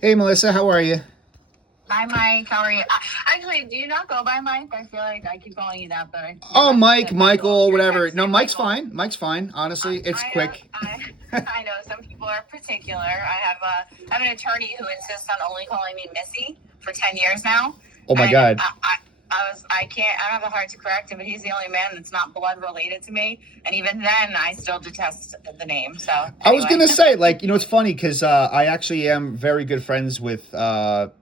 Hey, Melissa, how are you? Hi, Mike. How are you? Actually, do you not go by Mike? I feel like I keep calling you that, but your Oh, message Mike, said Michael. Michael, Your whatever. text No, said Mike's Michael. fine. Mike's fine. Honestly, it's I know. quick. I know some people are particular. I have an attorney who insists on only calling me Missy for 10 years now, Oh my and God. I can't. I don't have a heart to correct him, but he's the only man that's not blood related to me, and even then, I still detest the name. So I was anyway. gonna say, it's funny because I actually am very good friends with a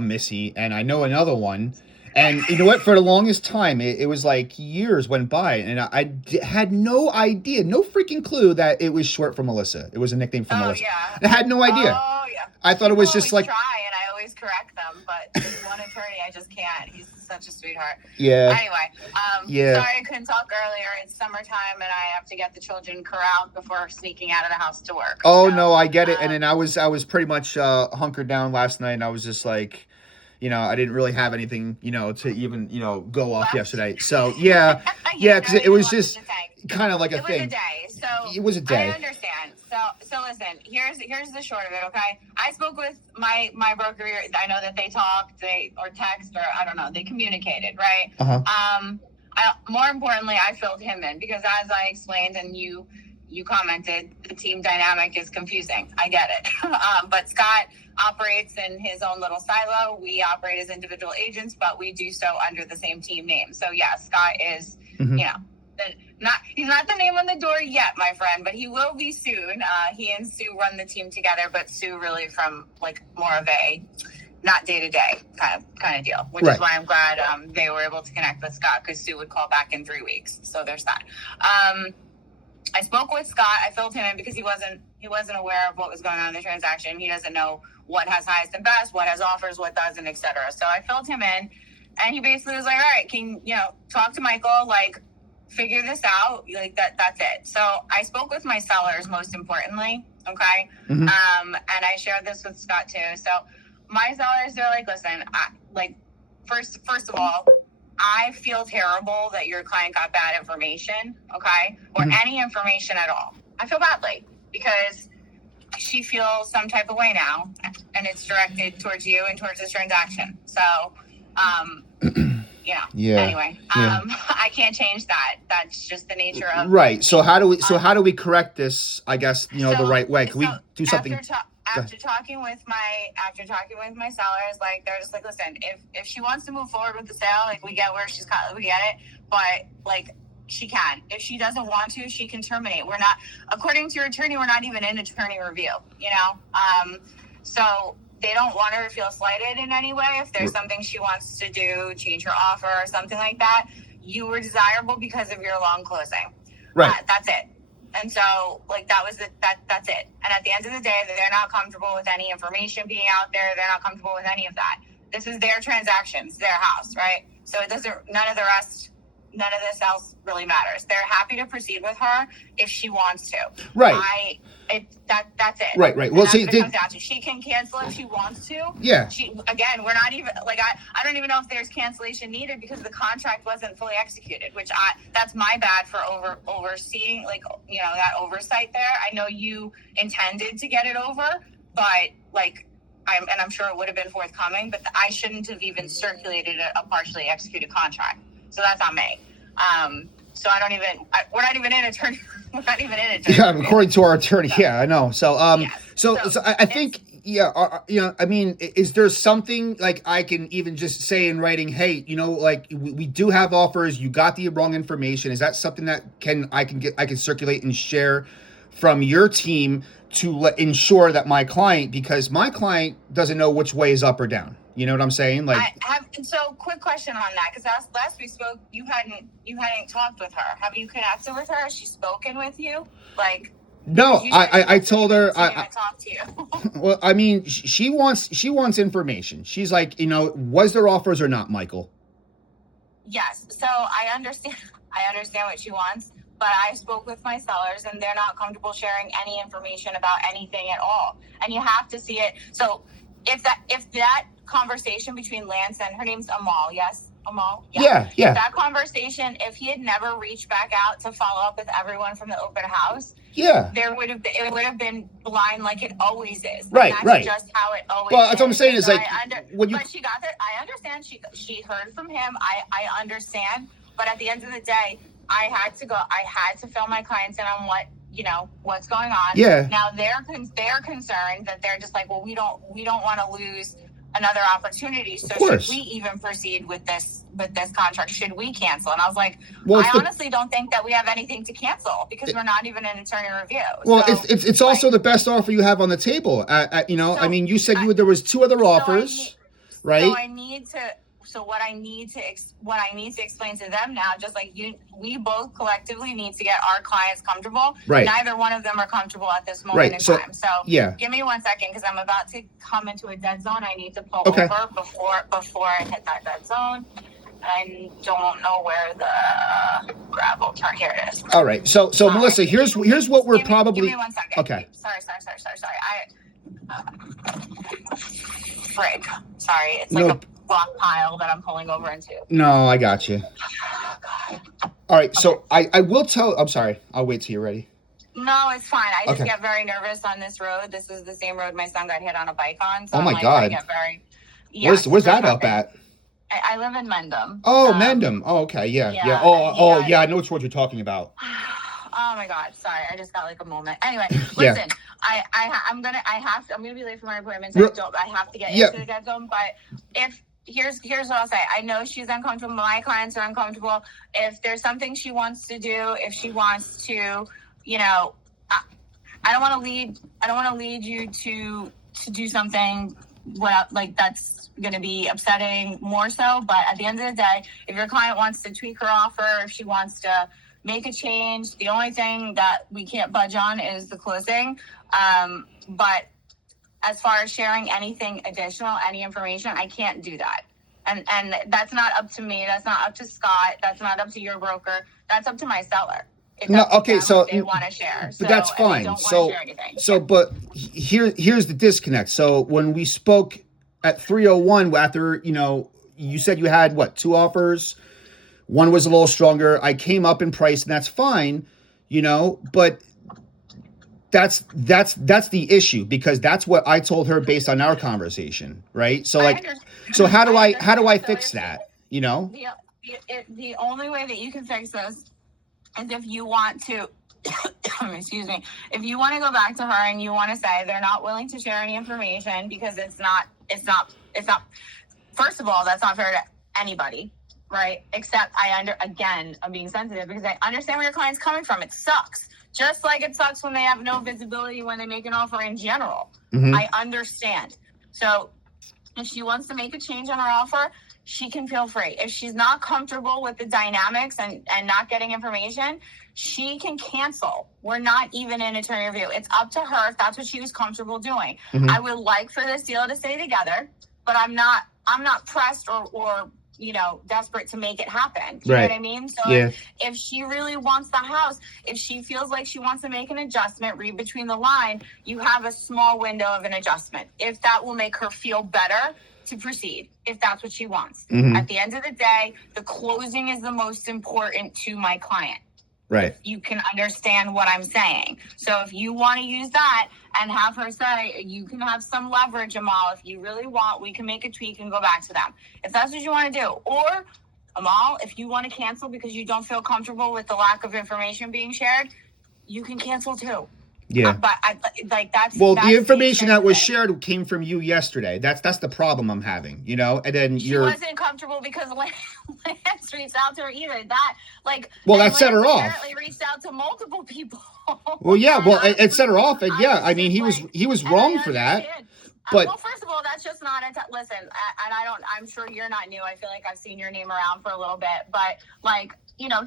Missy, and I know another one. And you know what? For the longest time, it was like years went by, and had no idea, no freaking clue that it was short for Melissa. It was a nickname for Oh Melissa. yeah. I had no idea. Oh yeah. I thought it People was just always like, try, and I always correct them. But this one attorney, I just can't. He's such a sweetheart. yeah, Anyway, yeah. sorry I couldn't talk earlier. It's summertime, and I have to get the children corralled before sneaking out of the house to work. Oh So, no, I get it. And then I was pretty much hunkered down last night, and I was just like, I didn't really have anything, to even go off left. yesterday. So yeah, You yeah, didn't because have it anything was left in just the tank. kind of like a It was a thing. day. So It was a I day. understand. So listen, here's the short of it, okay? I spoke with my broker. I know that they talked, or text, or I don't know, they communicated, right? Uh huh. More importantly, I filled him in because as I explained and you commented, the team dynamic is confusing. I get it. But Scott operates in his own little silo. We operate as individual agents, but we do so under the same team name. So yeah, Scott is, Mm-hmm. he's not the name on the door yet, my friend, but he will be soon. He and Sue run the team together, but Sue really from like more of a not day to day kind of deal, which Right. is why I'm glad they were able to connect with Scott because Sue would call back in 3 weeks. So there's that. I spoke with Scott. I filled him in because he wasn't aware of what was going on in the transaction. He doesn't know what has highest and best, what has offers, what doesn't, etc. So I filled him in, and he basically was like, "All right, can talk to Michael, like figure this out, like that's it." So I spoke with my sellers most importantly, okay, Mm-hmm. and I shared this with Scott too. So my sellers, they're like, "Listen, first of all, I feel terrible that your client got bad information, okay, or Mhm. any information at all. I feel badly because she feels some type of way now, and it's directed towards you and towards this transaction. So, Yeah. Anyway, Yeah. I can't change that. That's just the nature of Right. So how do we correct this? I guess the right way. Can we do something? after talking with my sellers, like they're just like, listen, if she wants to move forward with the sale, like we get where we get it, but like she can. If she doesn't want to, she can terminate. We're not, according to your attorney, we're not even in attorney review. So they don't want her to feel slighted in any way. If there's something she wants to do, change her offer or something like that, you were desirable because of your long closing. Right. That's it. And so, like, that's it. And at the end of the day, they're not comfortable with any information being out there. They're not comfortable with any of that. This is their transactions, their house, right? So none of this else really matters. They're happy to proceed with her if she wants to. Right. That's it. Right. Well, that's see, what it comes down to. She can cancel if she wants to. Yeah. We're not even like I don't even know if there's cancellation needed because the contract wasn't fully executed, which that's my bad for overseeing that oversight there. I know you intended to get it over, but like I'm sure it would have been forthcoming, but I shouldn't have even circulated a partially executed contract. So that's on me. So we're not even in attorney. We're not even in attorney. Yeah, according to our attorney. So, yeah, I know. So, yes. so I think, yeah, I mean, is there something like I can even just say in writing, hey, like we do have offers. You got the wrong information. Is that something that I can circulate and share from your team to ensure that my client, because my client doesn't know which way is up or down. You know what I'm saying? So quick question on that, because last we spoke, you hadn't talked with her. Have you connected with her? Has she spoken with you? Like, no, I told her. I talked to you. Well, I mean, she wants information. She's like, was there offers or not, Michael? Yes. So I understand. I understand what she wants, but I spoke with my sellers, and they're not comfortable sharing any information about anything at all. And you have to see it. So if that conversation between Lance and her name's Amal, yes. Amal? Yeah. That conversation, if he had never reached back out to follow up with everyone from the open house, Yeah. it would have been blind like it always is. Right, That's right. just how it always Well, is. that's what I'm saying is So like when you but she got that. I understand. She heard from him. I understand. But at the end of the day, I had to fill my clients in on what's going on. Yeah. Now they're concerned that they're just like, well, we don't want to lose another opportunity. So should we even proceed with this contract? Should we cancel? And I was like, I honestly don't think that we have anything to cancel because we're not even in attorney review. Well, so, it's also the best offer you have on the table. I mean, you said there was 2 other offers, right? So what I need to explain to them now, just like we both collectively need to get our clients comfortable. Right. Neither one of them are comfortable at this moment in time. So yeah. Give me 1 second because I'm about to come into a dead zone. I need to pull over before I hit that dead zone. I don't know where the gravel turn. Here it is. All right. So Melissa, here's what we're probably. Give me 1 second. Okay. Sorry. Frig. Sorry. It's like a block pile that I'm pulling over into. No, I got you. All right, so I will tell. I'm sorry. I'll wait till you're ready. No, it's fine. I just get very nervous on this road. This is the same road my son got hit on a bike on. So my God. I get very. Where's that up at? I live in Mendham. Oh, Mendham. Oh, okay. Yeah. Yeah. I know which road you're talking about. Oh my God. Sorry. I just got like a moment. Anyway, listen, I'm gonna be late for my appointment. So I have to get into the dead zone. But here's what I'll say. I know she's uncomfortable. My clients are uncomfortable. If there's something she wants to do, if she wants to, I don't want to lead you to do something that's going to be upsetting more so. But at the end of the day, if your client wants to tweak her offer, if she wants to make a change, the only thing that we can't budge on is the closing. But as far as sharing anything additional, any information, I can't do that. And that's not up to me. That's not up to Scott. That's not up to your broker. That's up to my seller. No, okay, so they want to share. But that's fine. But here's the disconnect. So when we spoke at 3:01 after, you said you had 2 offers. One was a little stronger. I came up in price, and that's fine, but that's the issue because that's what I told her based on our conversation, right? So so how do I fix that? The only way that you can fix this is if you want to excuse me, if you want to go back to her and you want to say they're not willing to share any information because it's not first of all, that's not fair to anybody, right? Except I'm being sensitive because I understand where your client's coming from. It sucks. Just like it sucks when they have no visibility when they make an offer in general. Mm-hmm. I understand. So if she wants to make a change on her offer, she can feel free. If she's not comfortable with the dynamics and not getting information, she can cancel. We're not even in attorney review. It's up to her if that's what she was comfortable doing. Mm-hmm. I would like for this deal to stay together, but I'm not pressed or desperate to make it happen. Do you know what I mean? So if she really wants the house, if she feels like she wants to make an adjustment, read between the line, you have a small window of an adjustment. If that will make her feel better to proceed, if that's what she wants. Mm-hmm. At the end of the day, the closing is the most important to my client. Right. You can understand what I'm saying. So if you want to use that and have her say, you can have some leverage, Amal. If you really want, we can make a tweak and go back to them. If that's what you want to do. Or, Amal, if you want to cancel because you don't feel comfortable with the lack of information being shared, you can cancel too. Yeah. But that's the information that was shared came from you yesterday. That's the problem I'm having, and then she wasn't comfortable because Lance reached out to her either. That set her off. Apparently reached out to multiple people. Well, yeah, it set her off, and he was wrong for that. But first of all, that's just not listen. And I'm sure you're not new. I feel like I've seen your name around for a little bit, but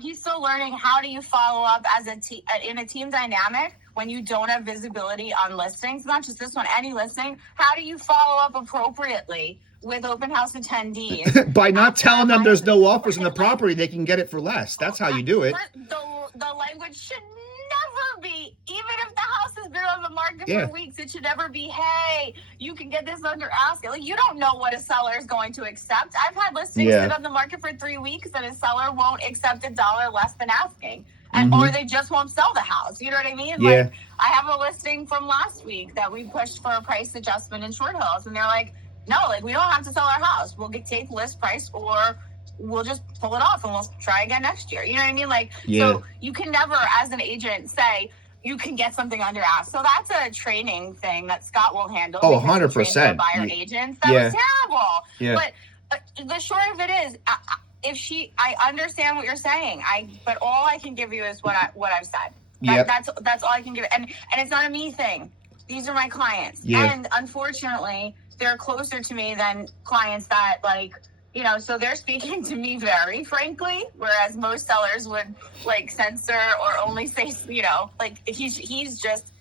he's still learning how do you follow up as in a team dynamic when you don't have visibility on listings, not just this one, any listing. How do you follow up appropriately with open house attendees? By not telling them there's no offers on the property, they can get it for less. That's how you do it. The language should never be, even if the house has been on the market Yeah. for weeks, it should never be, hey, you can get this under asking. Like, you don't know what a seller is going to accept. I've had listings Yeah. sit on the market for 3 weeks and a seller won't accept $1 less than asking. And, or they just won't sell the house. You know what I mean? Yeah. Like, I have a listing from last week that we pushed for a price adjustment in Short Hills, and they're like, no, like, we don't have to sell our house. We'll take list price, or we'll just pull it off and we'll try again next year. You know what I mean? Like, so you can never, as an agent, say you can get something under ask. So that's a training thing that Scott will handle. Oh, because he 100%. trains our buyer agents. That was terrible. Yeah. But the short of it is, I understand what you're saying. But all I can give you is what I've said. That's all I can give. And it's not a me thing. These are my clients. Yeah. And unfortunately, they're closer to me than clients that, like, you know, so they're speaking to me very frankly, whereas most sellers would, like, censor or only say, you know, like, he was just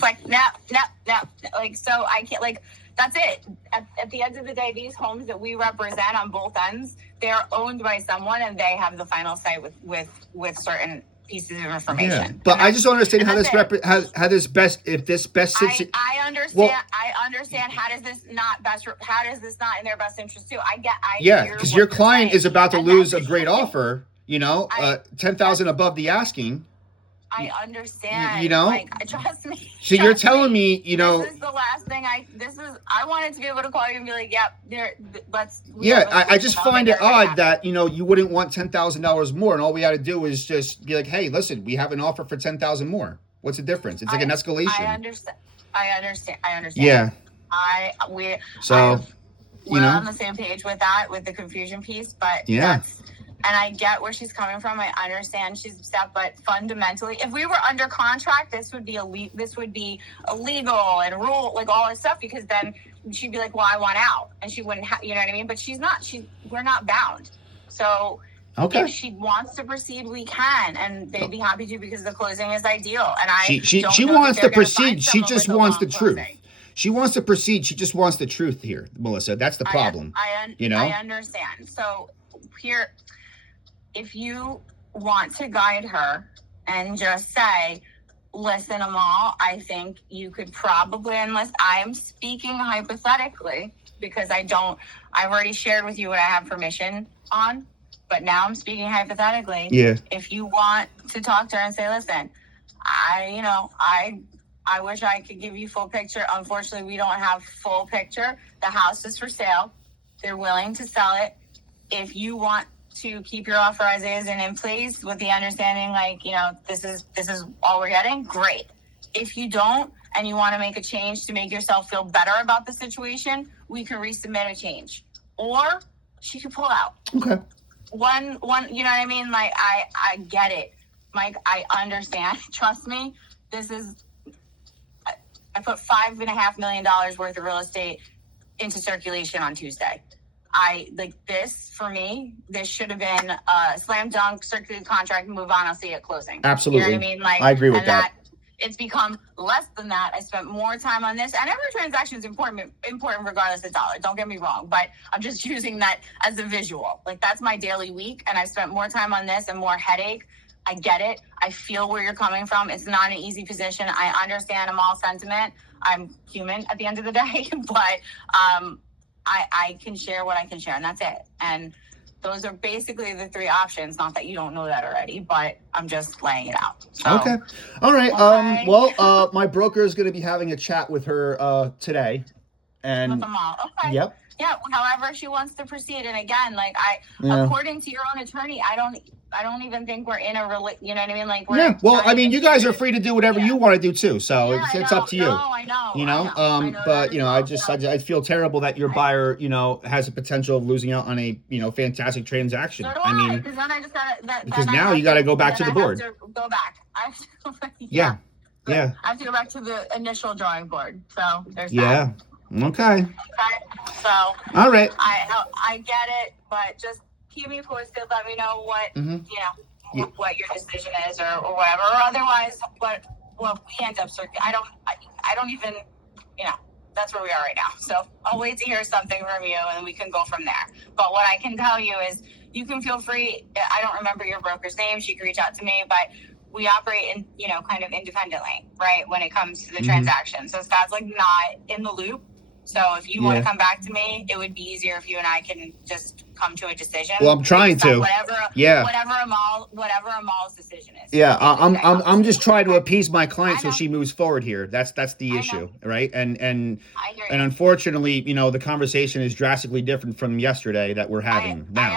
like, no. Like, so I can't, like, that's it. At the end of the day, these homes that we represent on both ends, they're owned by someone and they have the final say with certain pieces of information. Yeah, but I just don't understand how this if this best sits. I understand. I understand. How does this not in their best interest too? Yeah, because your client is about to lose a great offer. You know, 10,000 above the asking. I understand. You know, like, trust me. So you're telling me, you know, this is the last thing I wanted to be able to call you and be like, yep, I just find it odd that, you know, you wouldn't want $10,000 more, and all we had to do is just be like, hey, listen, we have an offer for 10,000 more. What's the difference? It's like an escalation. I understand. Yeah. We're you know, on the same page with that, with the confusion piece, but yeah. And I get where she's coming from. I understand she's upset, but fundamentally, if we were under contract, this would be illegal and rule, like, all this stuff, because then she'd be like, well, I want out, and she wouldn't you know what I mean? But she's not. We're not bound. So if she wants to proceed, we can, and they'd be happy to, because the closing is ideal. And she wants to proceed. She just wants the truth. She wants to proceed. She just wants the truth here, Melissa. That's the problem. You know? I understand. So here, if you want to guide her and just say, listen, Amal, I think you could probably, unless I'm speaking hypothetically, because I've already shared with you what I have permission on, but now I'm speaking hypothetically. Yeah. If you want to talk to her and say, listen, I wish I could give you full picture. Unfortunately, we don't have full picture. The house is for sale. They're willing to sell it. If you want to keep your offer as is and in place with the understanding, like, you know, this is all we're getting, great. If you don't, and you want to make a change to make yourself feel better about the situation, we can resubmit a change, or she could pull out. Okay. One, you know what I mean? Like, I get it, Mike. I understand. Trust me. I put $5.5 million worth of real estate into circulation on Tuesday. For me, this should have been a slam dunk, circulated contract, move on, I'll see you at closing. Absolutely. You know what I mean? Like, I agree with that. It's become less than that. I spent more time on this, and every transaction is important regardless of dollar. Don't get me wrong, but I'm just using that as a visual. Like, that's my daily week, and I spent more time on this and more headache. I get it. I feel where you're coming from. It's not an easy position. I understand Amal's sentiment. I'm human at the end of the day, but I can share what I can share, and that's it. And those are basically the three options. Not that you don't know that already, but I'm just laying it out. So, okay. All right. Okay. Well, my broker is going to be having a chat with her today. And with them all. Okay. Yep. Yeah. However she wants to proceed. And again, like, according to your own attorney, I don't even think we're in a you know what I mean? Like, we're well, I mean, you guys are free to do whatever you want to do too. So it's up to you. No, I know. You know, but you know, I feel terrible that your buyer, you know, has a potential of losing out on a, you know, fantastic transaction. So do I mean, because then I just got because now you got to go back to the board. Go back. I have to, yeah. I have to go back to the initial drawing board. So there's that. Okay. So all right. I get it, but just keep me posted. Let me know what what your decision is, or whatever. Or otherwise, what we end up circulating. I don't even, that's where we are right now. So I'll wait to hear something from you, and we can go from there. But what I can tell you is, you can feel free. I don't remember your broker's name. She can reach out to me, but we operate in, kind of independently, right? When it comes to the transaction. So Scott's like not in the loop. So if you want to come back to me, it would be easier if you and I can just come to a decision. Well, I'm trying to. Whatever Amal's decision is. Yeah, I'm just trying to appease my client so she moves forward here. That's the issue, right? And I hear and you. unfortunately, the conversation is drastically different from yesterday that we're having now.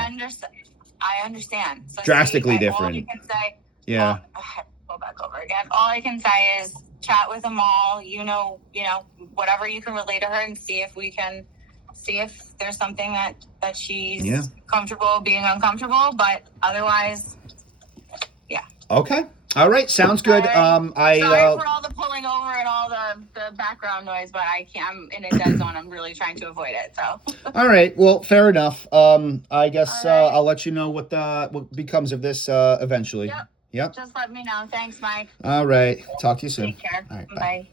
I understand. So drastically all different. you can say, Yeah. Go back over again. All I can say is chat with Amal. Whatever you can relate to her, and see if there's something that she's comfortable being uncomfortable. But otherwise, yeah. Okay. All right. Sounds good. Sorry for all the pulling over and all the background noise, but I'm in a dead zone. I'm really trying to avoid it. So. All right. Well, fair enough. I guess All right. I'll let you know what becomes of this eventually. Yep. Yep. Just let me know. Thanks, Mike. All right. Talk to you soon. Take care. All right, Bye.